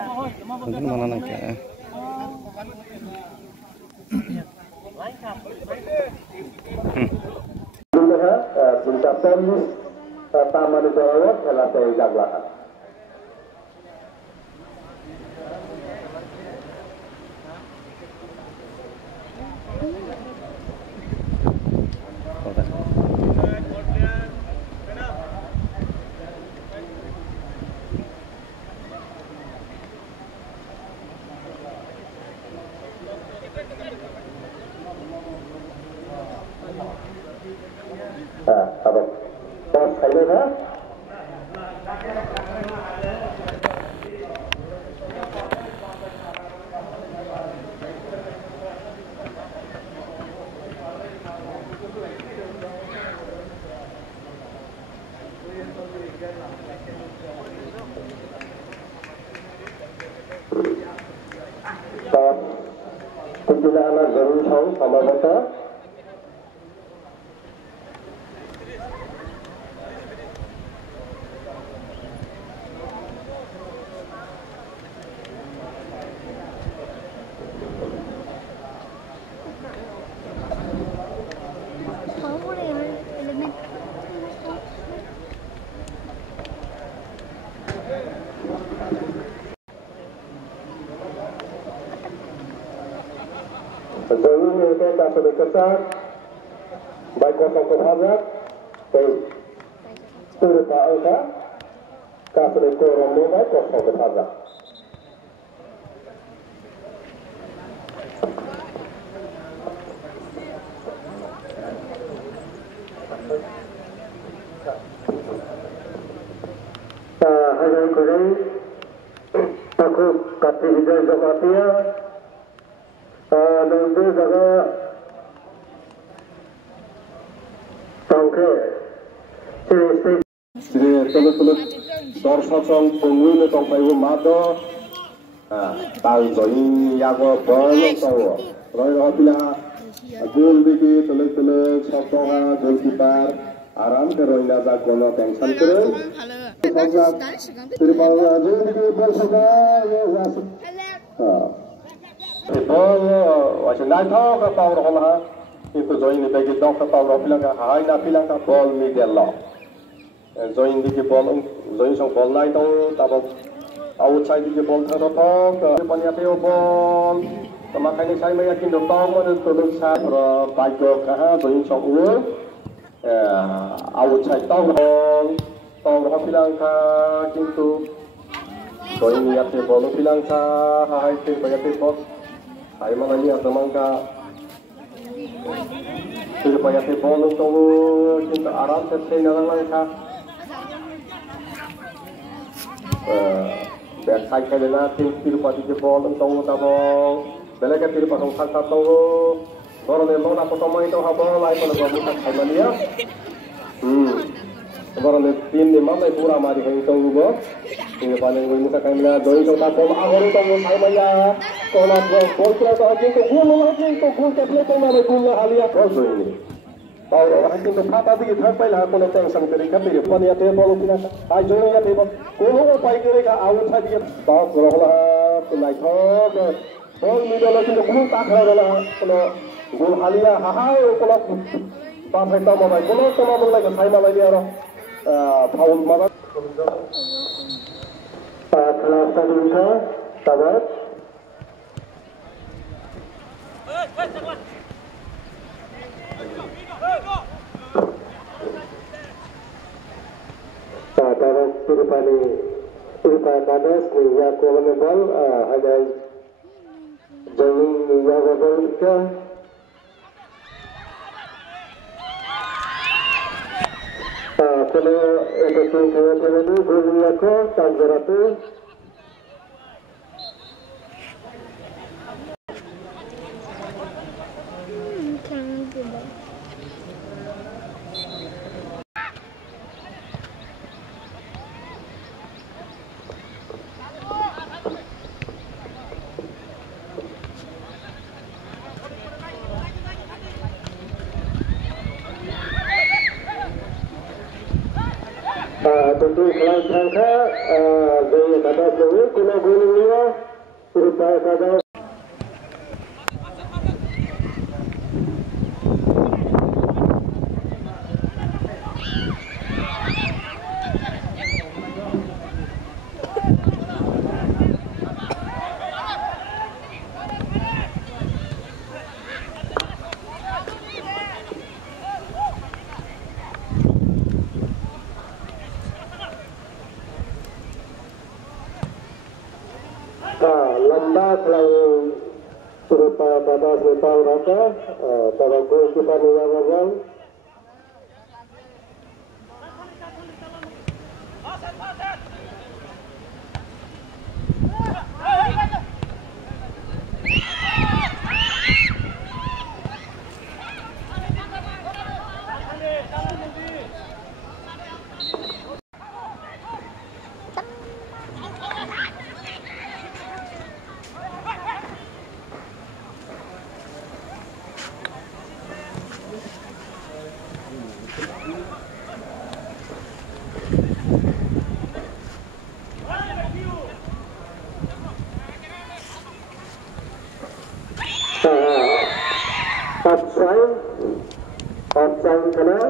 Mungkin mana nak ya? Pencapaian Taman Jawa telah dijaglakan. Apa? Bos saya dah. Ketika anak zarur tahu sama mereka. Jadi kita sudah kesat, baik kosong terhadap, baik turut angka, kasih korong baik kosong terhadap. Hari ini aku kasih hijau jamatia. Dan itu juga tangke jadi kalau dorsasan pengguna tangkai mado tahu jadi yang bolong tahu roy apila gol dikit telek sabtoha goalkeeper aram ke roy naza kono tension kere terima kasih dikit bolsaga bol wajib naik ke power hola itu join bagi dong ke power bilang ke hai na bilang ke ball media law join di ball join song ball naik tu tapi outside di ball terus ke punya teo ball makanya saya meyakin doktor mana terus saya baik ke join song outside tahu ball bilang ke gitu join ni ate ball bilang ke hai tu banyak ball saya mana ni teman ka supaya kita bolong tu kita aram sesuai dengan langkah biar saya kena tim pati kita bolong tu tabung belaga tim pasang satu tu orang yang mana potong itu habang lain kalau kamu tak saya mana orang yang tim ni mana pura mari hari tu juga ini paling ini saya kena doi tu tak bolong awal tu saya mana kalau bol kira tu aja tu gol keple tu mana gol halia kau ini kalau orang itu kata dia tak payah aku nak tension kiri kiri pun ya teh bol kena ayo ya teh bol kalau payah kiri ka out tadi tak kalau lah naik thok bol middle lagi tu gol tak lah kalau gol halia hahai kalau pakai tahu mana kalau tahu mana lagi saya mana dia orang foul mana kelas tadi itu sahabat Pada Sirpa Kadas ni ya kolonel ada jadi ya gol kita kalau itu tu gol ya ko tak berapa tentu kelas angka dari kata jauh kalau gol Lamba selalu berupa batas berupa rata pada gol kita mengawan. Offside kena.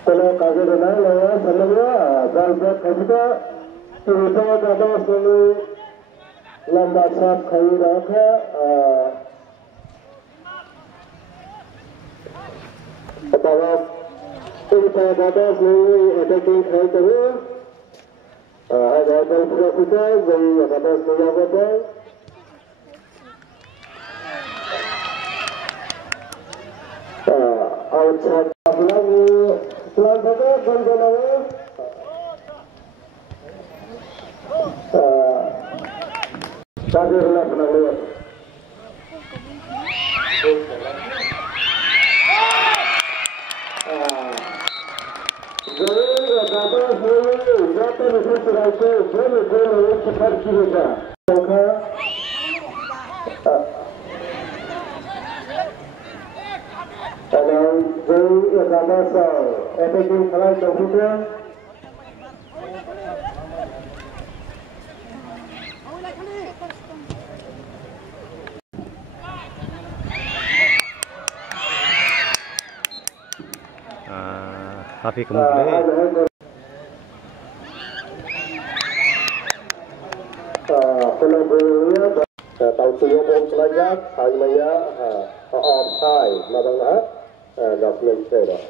Kalau kaget dengan lawan sebelumnya, kalau kita tidak ada selalu lambat saat kali raka. Apabila kita ada selalu attacking kali itu, ada pula kita jadi ada selalu apa? Outside lagu selanjutnya gondolawe tadi hendak menang jadi kata saya jatuh di situ rasa boleh cepat juga kalau jadi kata saya attacking kalau terbuka tapi kemudian kalau bolehnya tahu tujuh bom selajak hanya offside madanglah government saya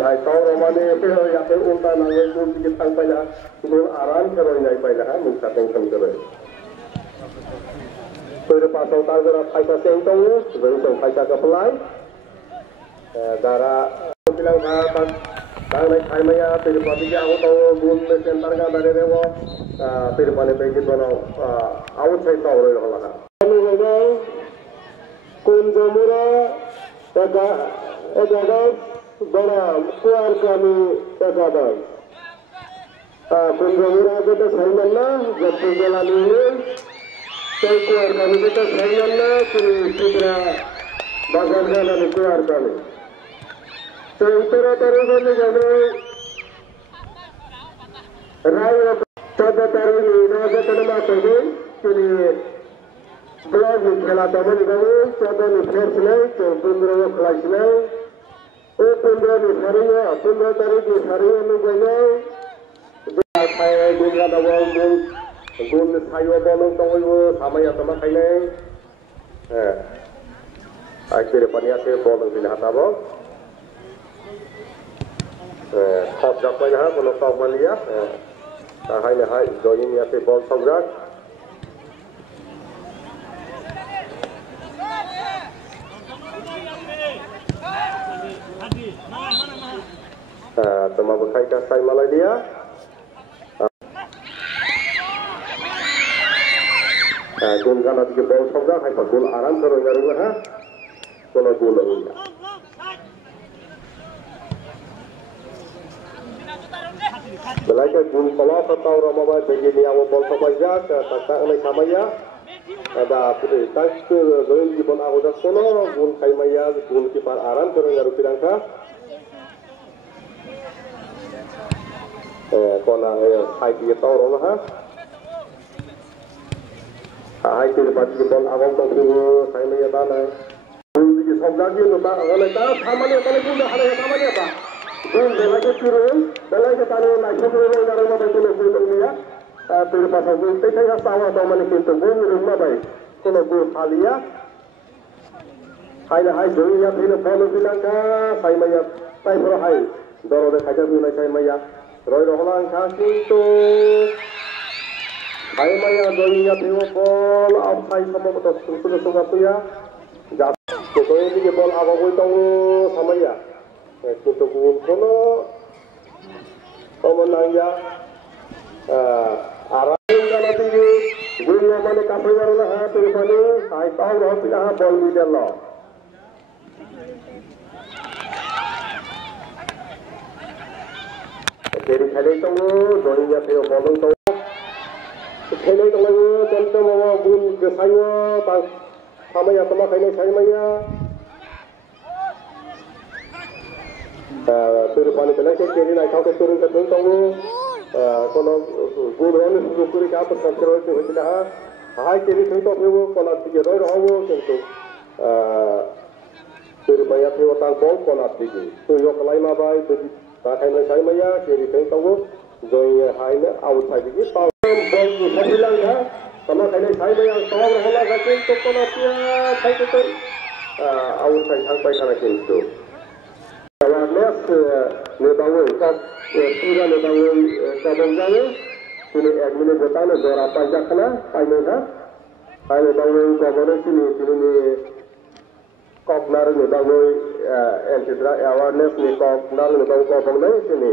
hai kau romane pero ya pe unta nangai pun sedikit sampai lah dulu aran kalau ini sampai lah muka tension terus pada pasal target faida sentong sebelum faida kepelai darah bilang kan naik hanya pada pagi aku tahu gun center kan dari dewa pada pada pagi tu outside tahu orang lah kami memang kunjumura jaga bड़ा कुआर kami terkadang kunjumura kita sayangnya jatuh jalan ini kuar kami kita sayangnya kini segera bazar jalan kuar kami terus ini jadi raya pada hari ini raja terima kasih kini blog खेला तब निकाले चौदह निफेर चले तो 15 क्लास चले ओ 15 निफेरिया 15 तारीख निफेरिया में गए खाए गुंगा दबाव गुन सायो बोलो तो वो समय आता खाइले आखिर पनिया से बोलो दिन हटाबो खब जाप ना बोलो खब मालिया हाय ने हाय जॉइन या से बॉल सौजाक Tema berkait kasai Malaysia. Gol kan ada ke ball saja, hai gol aram terus garulah ha. Kalau gol lagunya. Belajar gol pelas atau ramai begini awal ball saja, tak oleh kamaya. Ada putih tas gol di bawah aku dah solo, gol kamaya, gol kipar aram terus garu pirangka. kona hai dia tau rong ha hai dia pas ke bol awam tong tu sai me ya na bul di sob lagi no ta ole ta thamane kale bul hale thamane ta bul de lagi turun belai ke tane na chukre le na ma tu le bul ni ya tu pas bul te ta sawa to mane kintu bul rumma bai kono bul halia hai na hai joi ya phine bol bilang ka sai me ya tai pro hai doro de khaja tu na sai me ya roi rohlang ka kintu hai maya joi ya phine bol outside sama to sudah sudah tu ya to to ini bol aba goi tong samaya kintu bul kono omonang ya arahin kana tige gol mane kape garona ha tu pani hai tahu roh pila bol middle lo jadi khale tong joi ya phine bol tong khale tong tentu mau gol gesayo tang samaya tama khaine sai maya turu pani belai ke kiri naik kau ke turun ke turun tahu kalau guru ini sukuri ke apa kontrol itu hidup hai kiri tu itu perlu kalau tiga orang rahu tentu turu pani itu orang bol kalau tiga tu yo kalau lima bayi tu tak kena saya maya kiri tu tahu join hai ne outside itu tahu bol itu bilang ya sama kena saya maya tahu rohlah kaki tu kalau dia saya tu outside sampai kana kintu awareness nebawe ka pura nebawe ka bangjawe ini admin botana dora pajak na paimena ai nebawe ka bore sini ni kopnar nebawe entidra awareness ni kopnar nebawe ka bangna sini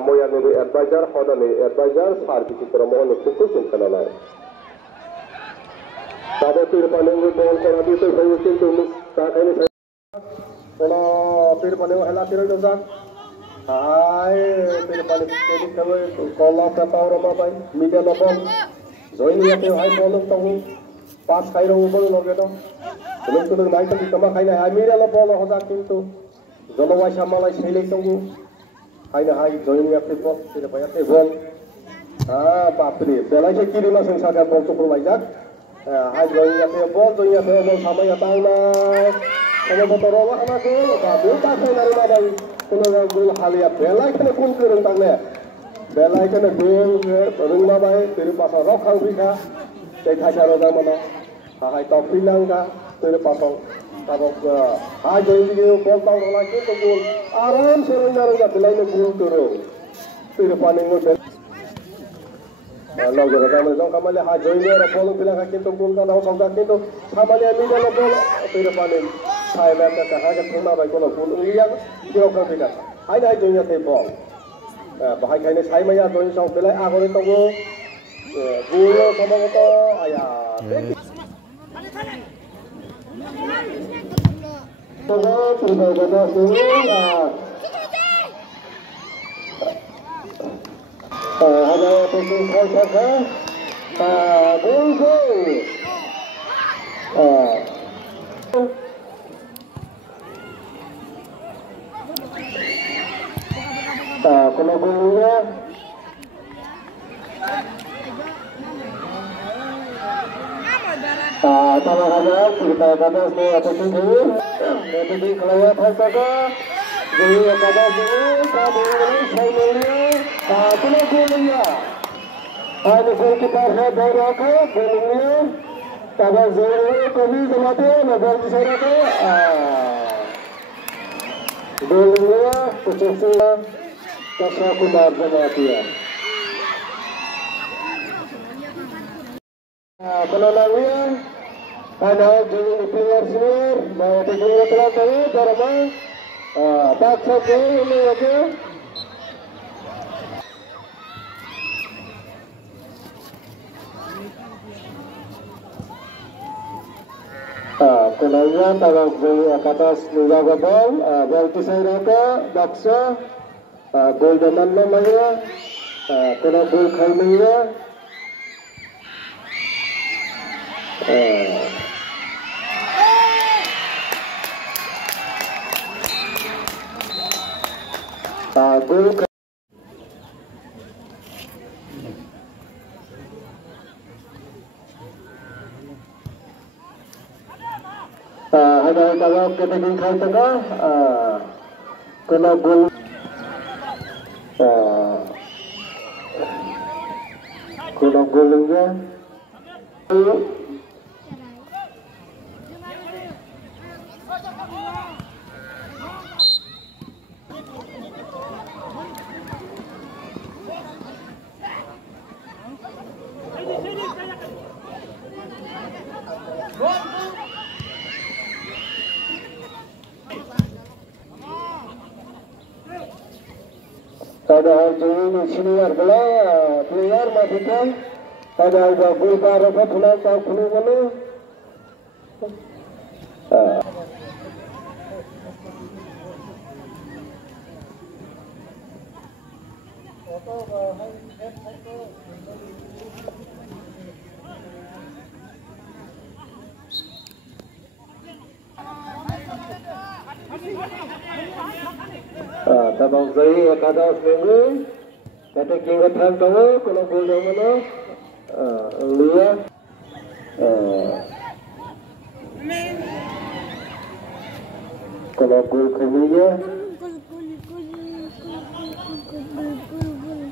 moya nebawe advisor hoda ni advisor sar ki promo ni fokus kana la tada tir panengu bol kora di so sayusin tu ka kaini kalau pir paling helah pir itu sak, hai pir paling jadi kalau kata orang apa media lapor, join ni apa hai bolong tahu, pas kai orang bolong lagi tu, belum tu naik tu cuma kai hai media lapor lah hodak kintu, jono wai sama lah selek tahu, hai join ni apa bol, tidak banyak tu bol, bapri, belai je kiri lah sengsa kan bol tu perwajak, hai join ni apa bol sama ya tahu lah. Kalau motor rawa anak tu, babu tak saya nari madai. Kalau gul halia, belai kena gul kereng tangnya. Belai kena gul kereng madai. Teri pasal rok hang bika, cai kaca roda mana. Hai top pinang ka, teri pasal tabok hai join di bol tang lagi tu gul. Aram sereng nari belai kena gul kereng. Teri paning gul. Lalu kita kami dong kami lihat join ni orang bolong bilang kaki tu gul kan awak saudak itu. Kami lihat ni dalam bola, teri paning. Hai mereka kahage thuna bai kono bul ungliang kiro kan bigat hai nai joinya te bol bahai kaine sai maya join song belai agore togo bul samagota aya togo tudo gada sini ada penting kau saja bul kalau gulnya kalau ada kita kata semua apa tinggi jadi kalau ya kata gulnya kata gul kami ini saya kalau gulnya ada gul kita ada raka gulnya kata zero kami semate nagar di sana tu gulnya kecil Kasih aku marah dia. Penonangnya, anak jadi player senior, mau pergi ke tadi, darah tak sampai ini aja. Penonangnya tagak ke atas menjaga bal kisah raka, daksa. Gol daman namanya, kena gol khalmiya, gol ada kalau kita tinggal tengah kena gol kena golnya ada juri senior bola player matikan ada gol para pemain kau kunu mana tabang zai kada seminggu kata kira thang kau kalau gol mana lihat kalau gol khususnya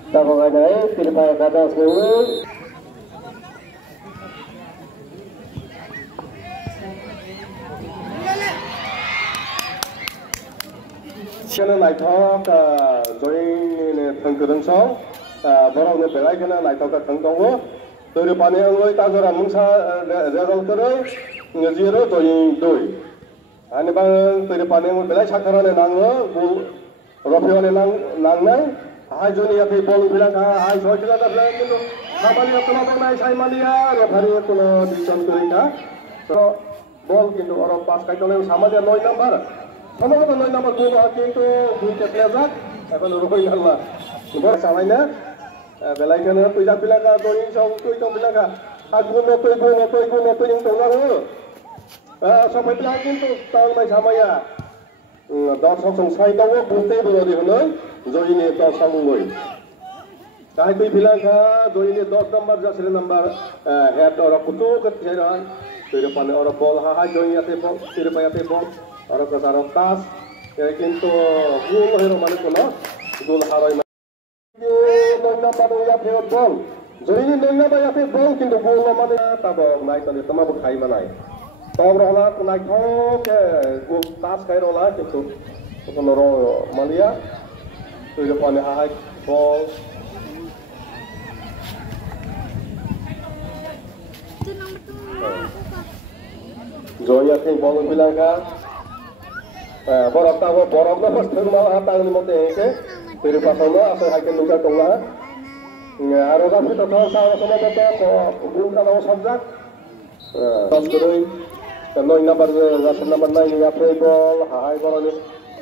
tabang ada tidak kada seminggu Kena naik thok rồi thằng cửa đằng sau bắt đầu nó phải lại kena naik thok thằng công vô tôi được bạn em ơi ta rồi mông sa ra đâu tới đấy người gì đó rồi đuổi anh bang tôi được bạn em phải lại chắc ra này nang nữa rồi phía này nang này hai chỗ này thì bol bilang hai chỗ kita dah bilang itu apa dia kalau bang naik saya malia ya hari kalau di contoh ini so bol gitu orang pas kayak kalau sama dia 9 number sama kita 9 number dua itu kita kelihatan apa nurut ini Allah itu samanya belai kan tu jak bilang tu ini so bilang aku no yang tolong sampai bilang itu tahu mai sama ya দর্শক সংসাই দাও বলতে বলি হলো জয়িনে দর্শক লই তাই তুই বিলাঙ্কা জয়িনে 10 নাম্বার যাসলে নাম্বার হেড অর কুতু কতে রান তুই পানে অর বল হাই জয়িয়াতে বল তুই পায়াতে বল অর কাসার তাস কিন্তু গোল হেরো মানে কোন গোল হারাই নাম্বার ইয়াতে বল জয়িনে নাম্বার ইয়াতে বল কিন্তু গোল মানে তাব নাই তালে তোমাকে খাই মানাই Tahu rola naik thok gol tas kayak rola gitu, kalau rola Malia, tu depan ni high ball. Zoya tu ball bilang kan, borak tahu borak na pas terus malah tang ni mote ke, tu depan sana asal high nuka tungla, harus apa tu tahu sama gol kan awak sabjak, tas terus. 9 number rasul number 9 ya play ball hai borone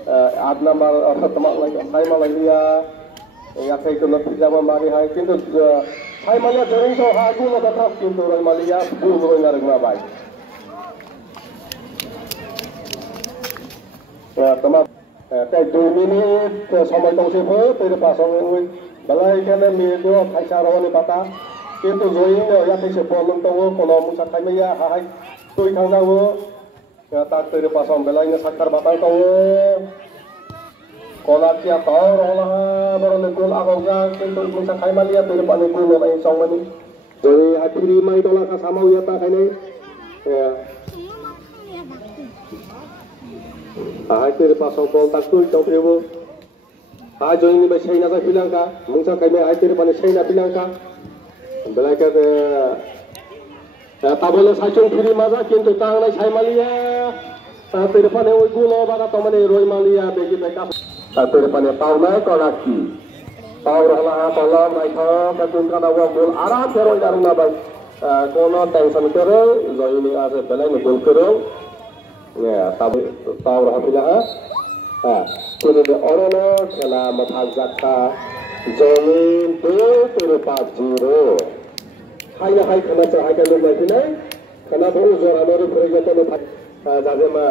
8 number অর্থাৎ তোমাকে হাই মালাইয়া ya kai to napi jama mari hai kintu hai malia joring so ha gu no ta kintu roi malia bu roi na ragna bai tama kai 2 minit সময় tongse pho tere pasong ngui balai kene mi go phaisa rawani pata kintu joring no ya kai se bolong to kono musa kai maya hai tôi thằng nào ta từ được pasang belai nya sakar batang tau kola kia tau rola baru negul agoga kintu musa kai malia từ được pani gul mai song mani jadi hati mai tola ka sama ya ta kai nei hai từ được pasang bol tak tu tau pribo hai join ni bai sei na ka bilang ka musa kai mai hai từ được pani sei na bilang ka belai ka tabole sachung phiri maza kintu tang nai sai malia ta terpane oi gulo bara tomane roi malia begi beka ta terpane tau nai ko laki tau rola tolong nai tho ka kun kana wa gol ara teroi daruna bai kono tension kere joini ase belai ni gol kero ya tau roha pila kene de orono khela mathak jakka jomin 2-5-0 hai na hai khana cha hai ka lok lai tinai khana bhau jora mari phore jato na jaje ma